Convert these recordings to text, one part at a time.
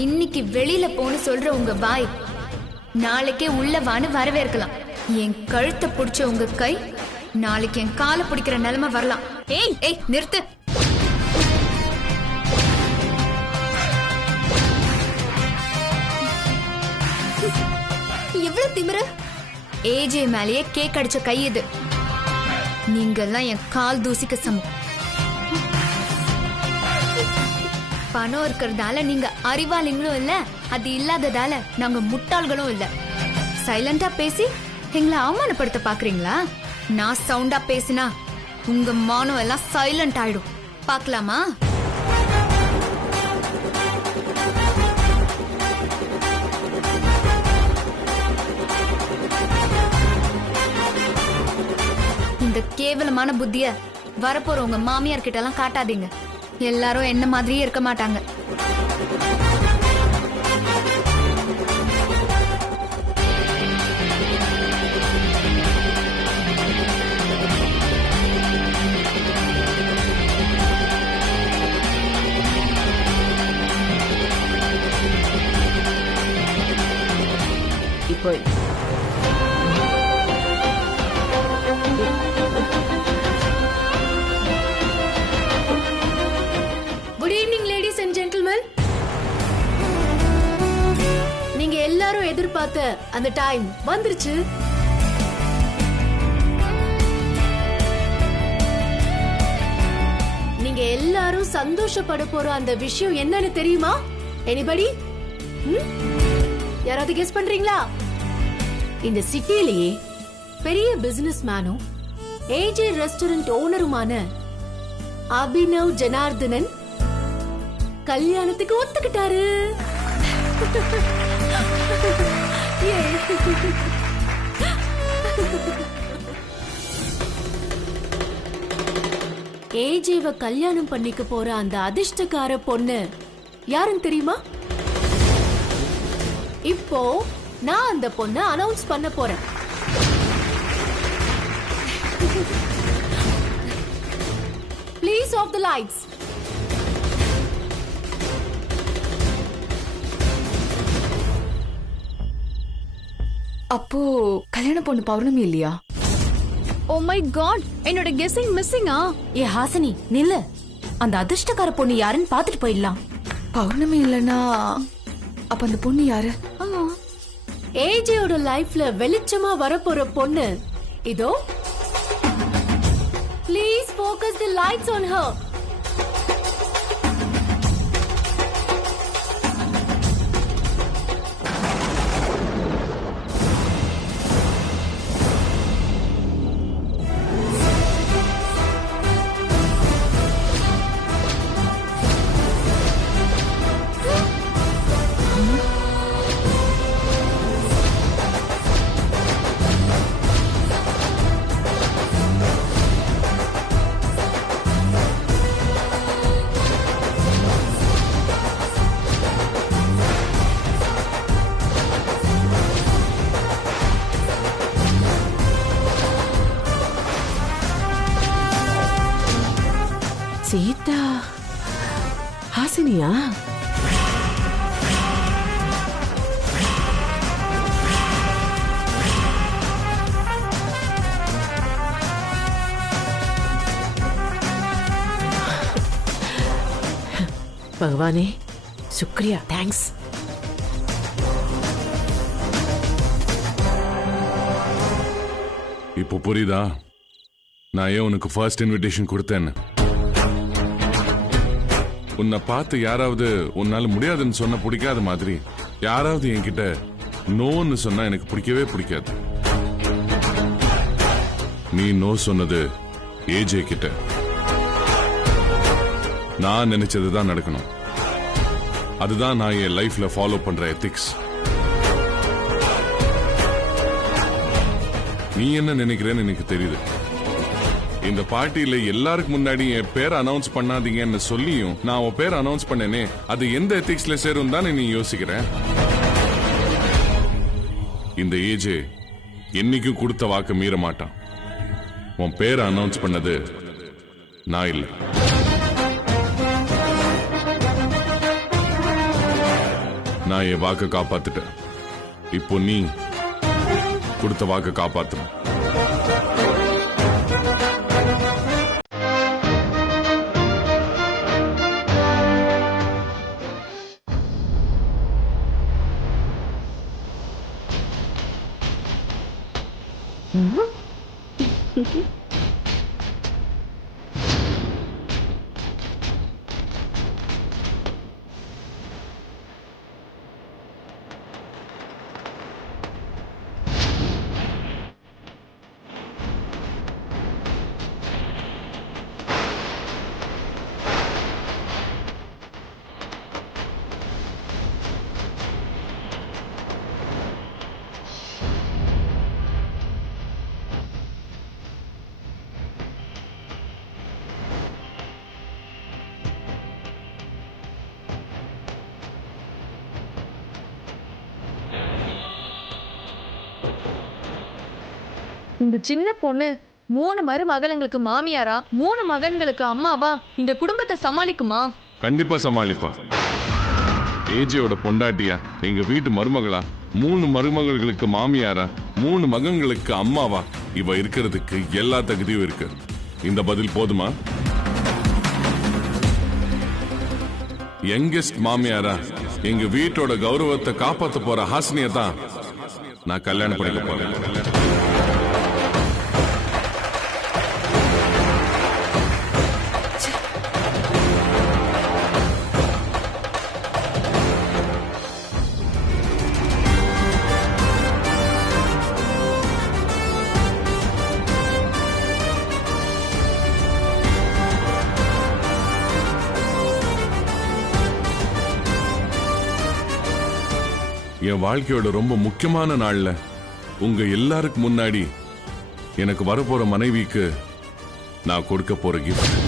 இன்னைக்கு வெளியில போன்னு சொல்ற உங்க வாய் நாளைக்கே உள்ள வான்னு வரவேற்கலாம். என் கழுத்தை பிடிச்ச உங்க கை நாளைக்கு என் காலை பிடிக்கிற நிலைமை வரலாம். ஏய் ஏய் நிறுத்து. எவ்வளவு திமிரு! ஏஜே மேலேயே கேக் அடிச்ச கை இது. நீங்கெல்லாம் என் கால் தூசிக்க சமம். பணம் இருக்கிறதால நீங்க அறிவாளிங்களும் இல்ல, அது இல்லாததால நாங்க முட்டாள்களும் இல்ல. சைலண்டா பேசி எங்களை அவமானப்படுத்த பாக்குறீங்களா? நான் சவுண்டா பேசினா உங்க மானம் எல்லாம் சைலண்ட் ஆயிடும். பாக்கலாமா? இந்த கேவலமான புத்திய வரப்போற உங்க மாமியார் கிட்ட எல்லாம் காட்டாதீங்க. எல்லாரும் என்ன மாதிரியே இருக்க மாட்டாங்க. இப்போ good evening ladies and gentlemen. நீங்க எல்லாரும் எதிர்பார்த்த அந்த டைம் வந்துருச்சு. நீங்க எல்லாரும் சந்தோஷப்பட போற அந்த விஷயம் என்னன்னு தெரியுமா? எனிபடி? யாராவது கெஸ் பண்றீங்களா? இந்த சிட்டிலேயே பெரிய பிசினஸ் மேனும் ஏஜே ரெஸ்டாரண்ட் ஓனருமான அபினவ் ஜனார்தனன் கல்யாணத்துக்கு ஒத்துக்கிட்டாரு. ஏஜேவ கல்யாணம் பண்ணிக்க போற அந்த அதிர்ஷ்டக்கார பொண்ணு யாருன்னு தெரியுமா? இப்போ நான் அந்த பொண்ணை அனௌன்ஸ் பண்ண போறேன். Please off the lights. அப்போ கல்யாண பொண்ணு பௌர்ணமி இல்லையா? ஓ மை காட், என்னோட கெஸ்ஸிங் மிஸ்ஸிங்கா? ஏ ஹாசினி நில்லு. அந்த அதிர்ஷ்டக்கார பொண்ணு யாருன்னு பாத்துட்டு போயிடலாம். பௌர்ணமி இல்லனா அப்ப அந்த பொண்ணு யாரு? ஏஜேயோட லைஃப்ல வெளிச்சமா வரப்போற பொண்ணு இதோ. Please focus the lights on her. Sita ஹாசினியா? பகவானே சுக்ரியா, தேங்க்ஸ். இப்போ புரியுதா நான் ஏன் உனக்கு ஃபர்ஸ்ட் இன்விடேஷன் கொடுத்தேன்னு? உன்னை பார்த்து யாராவது உன்னால முடியாதுன்னு சொன்ன பிடிக்காத மாதிரி யாராவது என்கிட்ட நோன்னு சொன்னா எனக்கு பிடிக்கவே பிடிக்காது. நீ நோ சொன்னது ஏஜே கிட்ட. நான் நினைச்சதுதான் நடக்கணும். அதுதான் நான் என் லைஃப்ல ஃபாலோ பண்ற எத்திக்ஸ். நீ என்ன நினைக்கிறேன்னு எனக்கு தெரியுது. இந்த பார்ட்டியில எல்லாருக்கும் முன்னாடி என் பேரை அனௌன்ஸ் பண்ணாதீங்கன்னு சொல்லியும் நான் உன் பேரை அனௌன்ஸ் பண்ணேனே, அது எந்த எத்திக்ஸ்ல சேரும் தான் நீ யோசிக்கிறேன். இந்த ஏஜே என்னைக்கும் கொடுத்த வாக்கு மீற மாட்டான். உன் பேரை அனௌன்ஸ் பண்ணது நான் இல்லை. நான் என் வாக்கை காப்பாத்துட்டேன். இப்போ நீ கொடுத்த வாக்கை காப்பாத்தணும். இந்த சின்ன பொண்ணு 3 மருமகளுங்களுக்கு மாமியாரா 3 மகன்களுக்கு அம்மாவா இந்த குடும்பத்தை சமாளிக்குமா? கண்டிப்பா சமாளிப்பா. ஏஜியோட பொண்டாட்டியா, எங்க வீட்டு மருமகளா, 3 மருமகளுக்கு மாமியாரா, 3 மகன்களுக்கு அம்மாவா, இவ இருக்கிறதுக்கு எல்லா தகுதியும் இருக்கு. இந்த பதில் போதுமா? யங்கெஸ்ட் மாமியாரா, எங்க வீட்டோட கௌரவத்தை காப்பாத்த போற ஹாசினியை தான் நான் கல்யாணம் பண்ணிக்க போறேன். என் வாழ்க்கையோட ரொம்ப முக்கியமான நாள்ல உங்க எல்லாருக்கும் முன்னாடி எனக்கு வரப்போற மனைவிக்கு நான் கொடுக்க போற gift.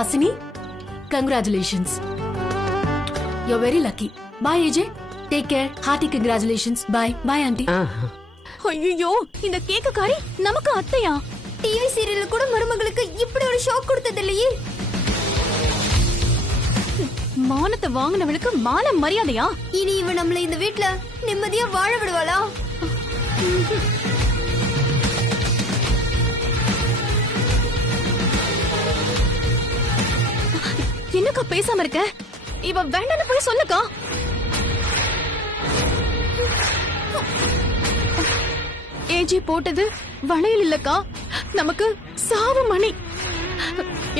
Hasini, congratulations. You're very lucky. Bye, AJ. Take care. Hearty congratulations. Bye. Bye, auntie. ஐயோ, இந்த கேக்குக்காரி நமக்கு அத்தையா? டிவி சீரியல்ல கூட மருமகளுக்கு இப்படி ஒரு ஷாக் கொடுத்தது இல்லையே. மானத்தை வாங்கினவளுக்கு மான மரியாதையா? இனி இவ நம்மள இந்த வீட்ல நிம்மதியா வாழ விடுவாளா? என்னக்கா பேசாம இருக்க? இவ வேண்டான்னு போய் சொல்லுக்கா. ஏஜி போட்டது வளையல் இல்லக்கா, நமக்கு சாவு மணி.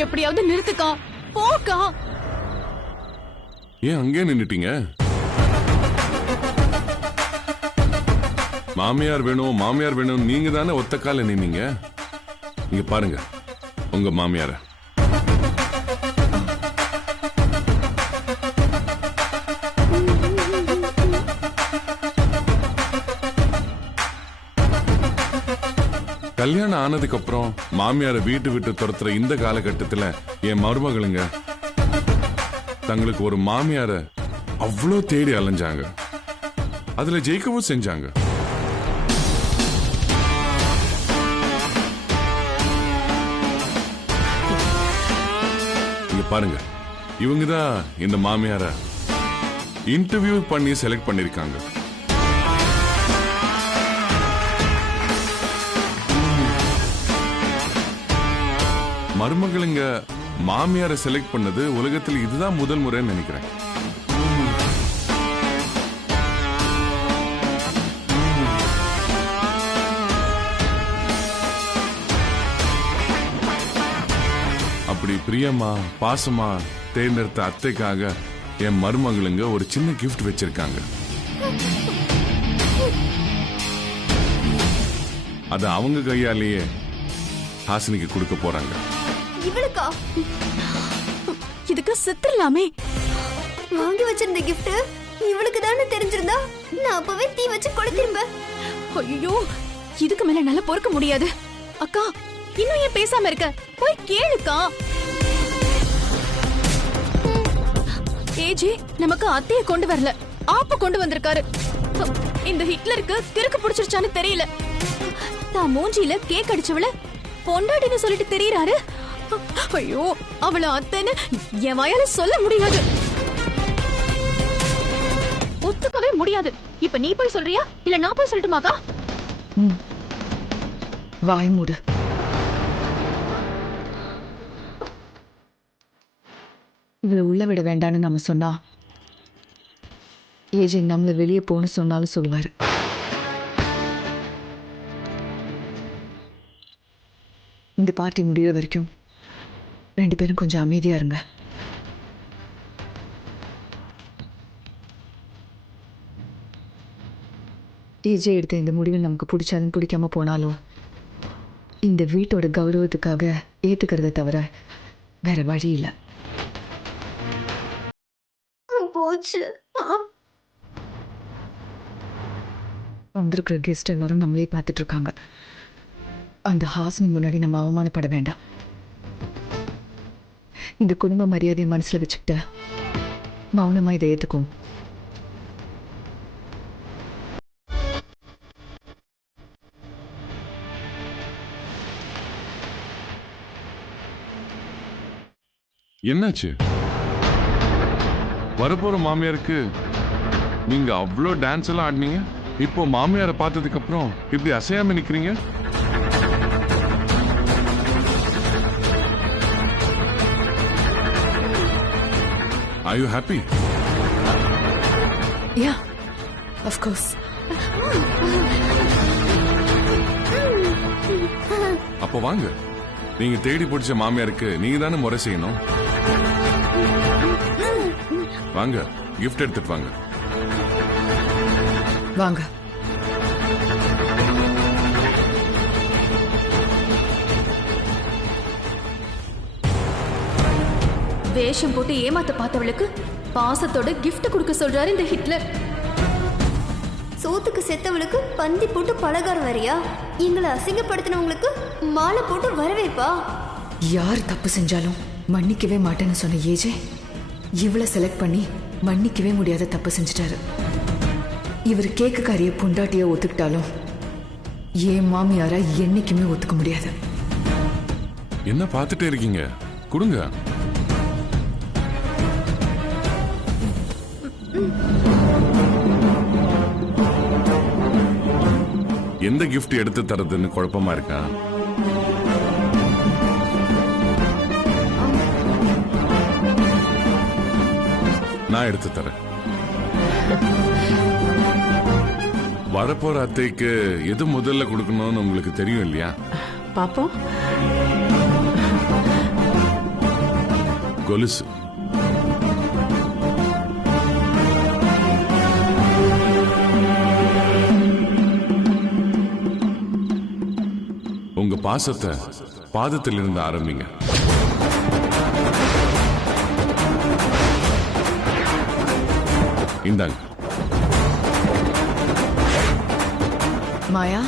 எப்படியாவது நிறுத்துக்கா, போக்கா. ஏன் அங்கே நின்னுட்டீங்க? மாமியார் வேணும் மாமியார் வேணும் நீங்க தானே ஒத்த கால நின்னீங்க. இங்க பாருங்க உங்க மாமியார. கல்யாணம் ஆனதுக்கு அப்புறம் மாமியார வீட்டு விட்டு துரத்துற இந்த காலகட்டத்துல என் மருமகளுங்க தங்களுக்கு ஒரு மாமியார அவ்வளோ தேடி அலைஞ்சாங்க. அதுல ஜெயிக்கவும் செஞ்சாங்க. பாருங்க, இவங்க தான் இந்த மாமியார இன்டர்வியூ பண்ணி செலக்ட் பண்ணிருக்காங்க. மருமகளுங்க மாமியாரை செலக்ட் பண்ணது உலகத்தில் இதுதான் முதல் முறைன்னு நினைக்கிறேன். அப்படி பிரியமா பாசமா தேர்ந்தெடுத்த அத்தைக்காக என் மருமகளுங்க ஒரு சின்ன கிஃப்ட் வச்சிருக்காங்க. அத அவங்க கையாலேயே ஹாசினிக்கு கொடுக்க போறாங்க. இவளுக்கா இதுக்கு செத்துடலாமே. வாங்கி வச்சிருந்த கிஃப்ட் இவளுக்கு தானே தெரிஞ்சிருந்தா நான் அப்பவே தீ வச்சு கொளுத்திருப்பேன். ஐயோ, இதுக்கு மேல என்னால பொறுக்க முடியாது. அக்கா, இன்னும் ஏன் பேசாம இருக்க? போய் கேளுக்கா. ஏஜே நமக்கு அத்தைய கொண்டு வரல, ஆப்ப கொண்டு வந்திருக்காரு. இந்த ஹிட்லருக்கு கிறுக்கு பிடிச்சிருச்சான்னு தெரியல. தான் மூஞ்சியில கேக் அடிச்சவள பொண்டாட்டின்னு சொல்லிட்டு தெரியறாரு. ஐயோ, அவள அத்தைன்னு என் வாயால சொல்ல முடியாது, ஒத்துக்கவே முடியாது. இப்ப நீ போய் சொல்றியா இல்ல நான் போய் சொல்லட்டுமாக்கா? வாய் மூடு. இவளை உள்ள விட வேண்டான்னு நம்ம சொன்னா ஏஜே நம்மள வெளியே போன்னு சொன்னாலும் சொல்லுவாரு. இந்த பார்ட்டி முடிகிற வரைக்கும் 2 பேரும் கொஞ்சம் அமைதியா இருங்க. ஏஜே எடுத்த இந்த முடிவு நமக்கு பிடிச்சாலும் பிடிக்காம போனாலும் இந்த வீட்டோட கௌரவத்துக்காக ஏத்துக்கிறத தவிர வேற வழி இல்லை. போச்சு. வந்திருக்கிற கெஸ்ட் எல்லாரும் நம்மளே பார்த்துட்டு இருக்காங்க. அந்த ஹாசினி முன்னாடி நம்ம அவமானப்பட வேண்டாம். இந்த குடும்ப மரியாதையை மனசுல வச்சுக்கிட்ட மௌனமா இதை ஏத்துக்கும். என்னாச்சு? வரப்போற மாமியாருக்கு நீங்க அவ்வளோ டான்ஸ் எல்லாம் ஆடினீங்க, இப்போ மாமியாரை பார்த்ததுக்கு அப்புறம் இப்படி அசையாம நிக்கிறீங்க. Are you happy? Yeah, of course. அப்போ வாங்க, நீங்க தேடி பிடிச்ச மாமியாருக்கு நீங்க தானே முறை செய்யணும். வாங்க, கிஃப்ட் எடுத்துட்டு வாங்க. வாங்க. வேஷம் போட்டு ஏமாத்த பார்த்தவளுக்கு பாசத்தோட கிஃப்ட் கொடுக்க சொல்றாரு இந்த ஹிட்லர். சோத்துக்கு செத்தவளுக்கு பந்தி போட்டு பலகாரம் வரியா? எங்களை அசிங்கப்படுத்தினவங்களுக்கு மாலை போட்டு வரவேற்பா? யார் தப்பு செஞ்சாலும் மன்னிக்கவே மாட்டேன்னு சொன்ன ஏஜே இவளை செலக்ட் பண்ணி மன்னிக்கவே முடியாத தப்பு செஞ்சிட்டாரு. இவர் கேக்குக்காரிய பொண்டாட்டிய ஒத்துக்கிட்டாலும் ஏன் மாமியாரா என்னைக்குமே ஒத்துக்க முடியாது. என்ன பார்த்துட்டே இருக்கீங்க? கொடுங்க. எந்த கிஃப்ட் எடுத்து தரதுன்னு குழப்பமா இருக்கா? நான் எடுத்து தரேன். வரப்போற அத்தைக்கு எது முதல்ல கொடுக்கணும்னு உங்களுக்கு தெரியும் இல்லையா? பாப்போம். கொலுசு. உங்க பாசத்தை பாதத்தில் இருந்து ஆரம்பிங்க. இந்தாங்க. மாயா,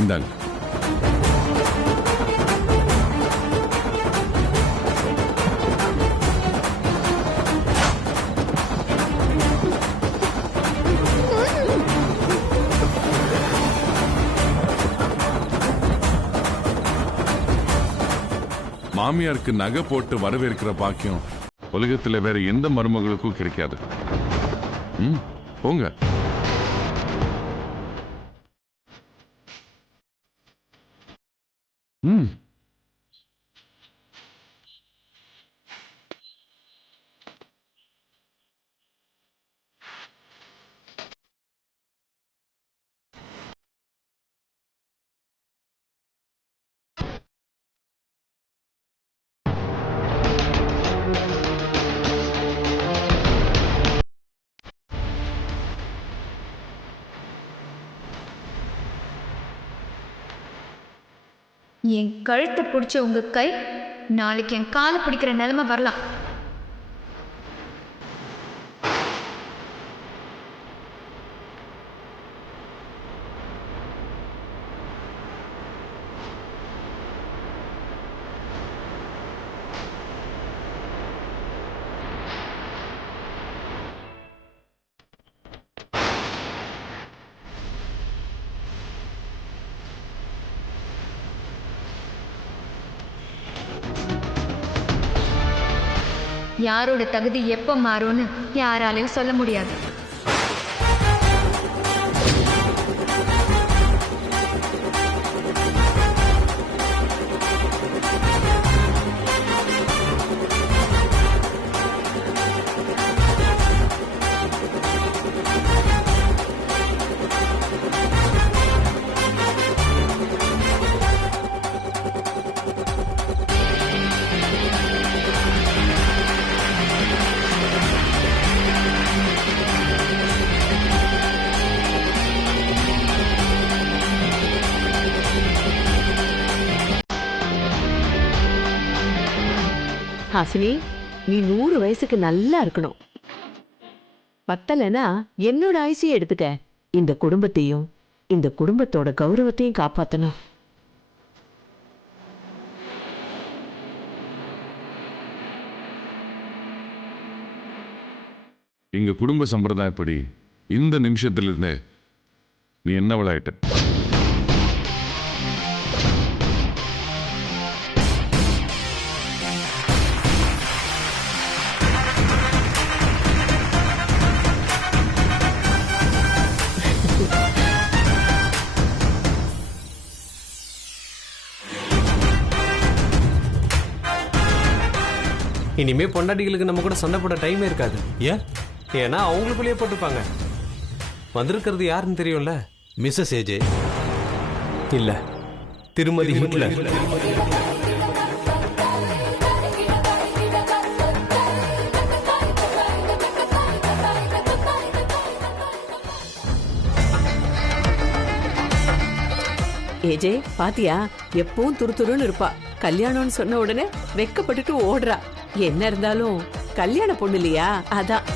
இந்தாங்க. மாமியாருக்கு நகை போட்டு வரவேற்கிற பாக்கியம் உலகத்துல வேற எந்த மருமகளுக்கும் கிடைக்காது. போங்க. என் கழுத்தை பிடிச்ச உங்க கை நாளைக்கு என் காலை பிடிக்கிற நிலைமை வரலாம். யாரோட தகுதி எப்போ மாறும்னு யாராலையும் சொல்ல முடியாது. ஹாசினி, நீ 100 வயசுக்கு நல்லா இருக்கணும். பத்தலைன்னா என்னோட ஆயுசையும் எடுத்துக்க. இந்த குடும்பத்தையும் இந்த குடும்பத்தோட கௌரவத்தையும் காப்பாத்தணும். எங்க குடும்ப சம்பிரதாயப்படி இந்த நிமிஷத்திலிருந்து நீ என்னவளாயிட்ட? இனிமே பொண்டாட்டிகளுக்கு நம்ம கூட சண்டை போட டைமே இருக்காது. ஏன்? ஏன்னா அவங்களுக்குள்ளேயே போட்டுப்பாங்க. வந்திருக்கிறது யாருன்னு தெரியும்ல? மிஸ்ஸஸ் ஏஜே இல்ல, திருமதி ஹிட்லர். ஏஜே பாத்தியா, எப்பவும் துருதுருன்னு இருப்பா. கல்யாணம்னு சொன்ன உடனே வெக்கப்பட்டுட்டு ஓடுறா. என்ன இருந்தாலும் கல்யாண பொண்ணு இல்லையா, அதான்.